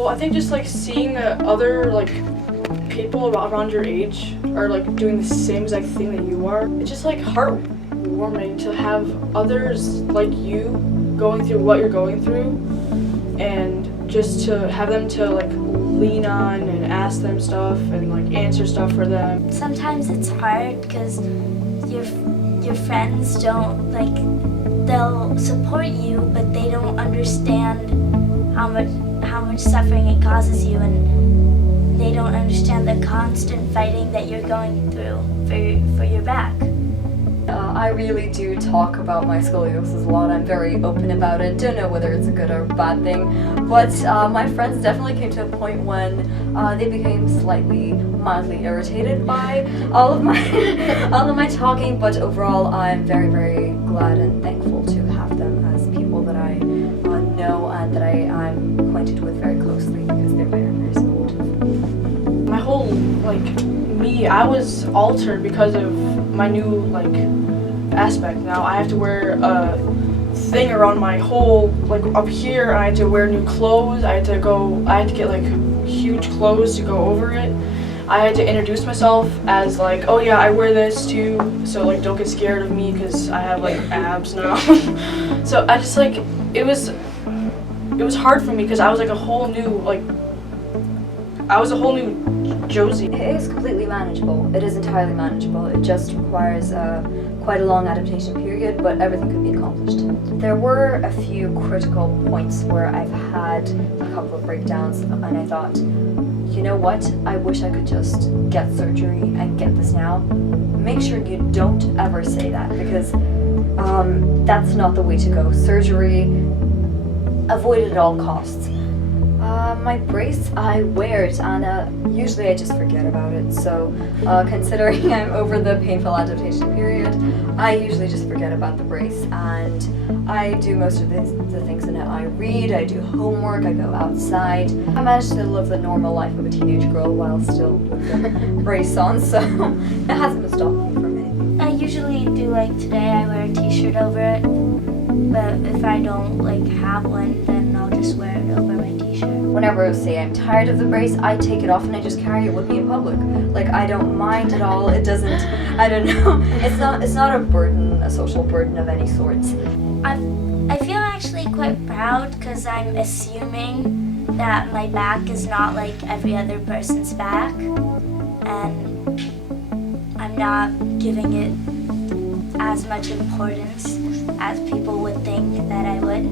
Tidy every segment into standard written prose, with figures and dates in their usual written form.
Well, I think just like seeing that other like people around your age are like doing the same exact thing that you are, it's just like heartwarming to have others like you going through what you're going through, and just to have them to like lean on and ask them stuff and like answer stuff for them. Sometimes it's hard because your friends don't like, they'll support you, but they don't understand how much suffering it causes you, and they don't understand the constant fighting that you're going through for your back. I really do talk about my scoliosis a lot. I'm very open about it. Don't know whether it's a good or bad thing, but my friends definitely came to a point when they became slightly mildly irritated by all of my talking. But overall, I'm very, very glad and thankful to have them as people that I know and that I'm acquainted with very closely, because they're very, very supportive. My whole I was altered because of my new aspect. Now I have to wear a thing around my whole up here, and I had to wear new clothes. I had to get huge clothes to go over it. I had to introduce myself as oh yeah, I wear this too, so don't get scared of me because I have abs now. So I just it was hard for me because I was a whole new Josie. It is completely manageable. It is entirely manageable. It just requires quite a long adaptation period, but everything could be accomplished. There were a few critical points where I've had a couple of breakdowns, and I thought, you know what, I wish I could just get surgery and get this now. Make sure you don't ever say that, because that's not the way to go. Surgery, avoid it at all costs. My brace, I wear it, and usually I just forget about it. So considering I'm over the painful adaptation period, I usually just forget about the brace, and I do most of the things in it. I read, I do homework, I go outside. I managed to live the normal life of a teenage girl while still with the brace on, so it hasn't been stopping me from anything. I usually do today I wear a t-shirt over it, but if I don't have one, then I'll just wear it over my t-shirt. Whenever, say, I'm tired of the brace, I take it off and I just carry it with me in public. I don't mind at all. It doesn't, I don't know, it's not a burden, a social burden of any sort. I feel actually quite proud because I'm assuming that my back is not like every other person's back, and I'm not giving it as much importance as people would think that I would.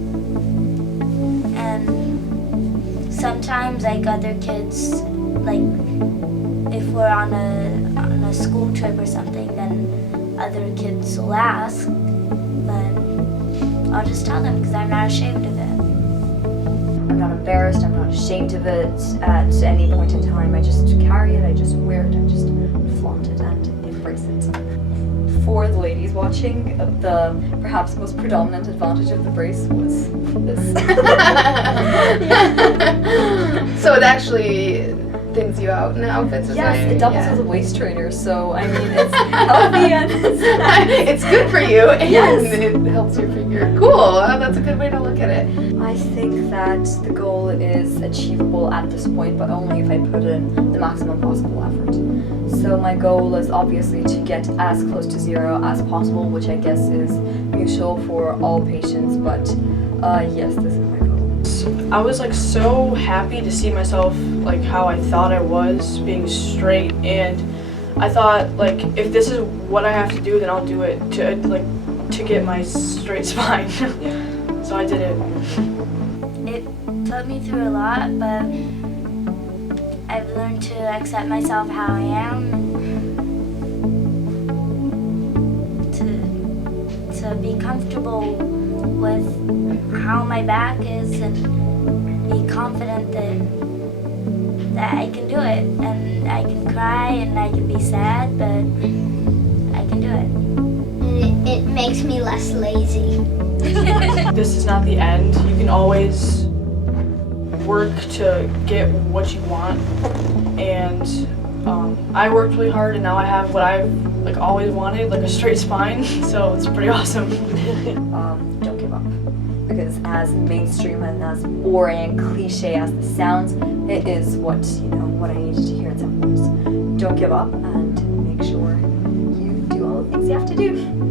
And sometimes other kids, if we're on a school trip or something, then other kids will ask, but I'll just tell them because I'm not ashamed of it. I'm not embarrassed, I'm not ashamed of it at any point in time. I just carry it, I just wear it, I just flaunt it and embrace it. For the ladies watching, the perhaps most predominant advantage of the brace was this. So it actually thins you out in outfits? Yes, it doubles as a waist trainer, so I mean it's healthy and it's good for you, and yes, it helps your figure. Cool, that's a good way to look at it. I think that the goal is achievable at this point, but only if I put in the maximum possible effort. So my goal is obviously to get as close to zero as possible, which I guess is mutual for all patients, but yes, this is my goal. I was so happy to see myself how I thought I was, being straight, and I thought if this is what I have to do, then I'll do it to get my straight spine. So I did it. It put me through a lot, but I've learned to accept myself how I am, to be comfortable with how my back is, and be confident that I can do it, and I can cry and I can be sad, but I can do it. It makes me less lazy. This is not the end. You can always work to get what you want, and I worked really hard, and now I have what I've always wanted, a straight spine, so it's pretty awesome. Don't give give up. Because as mainstream and as boring and cliche as this sounds, it is what what I needed to hear in some points. Don't give up and make sure you do all the things you have to do.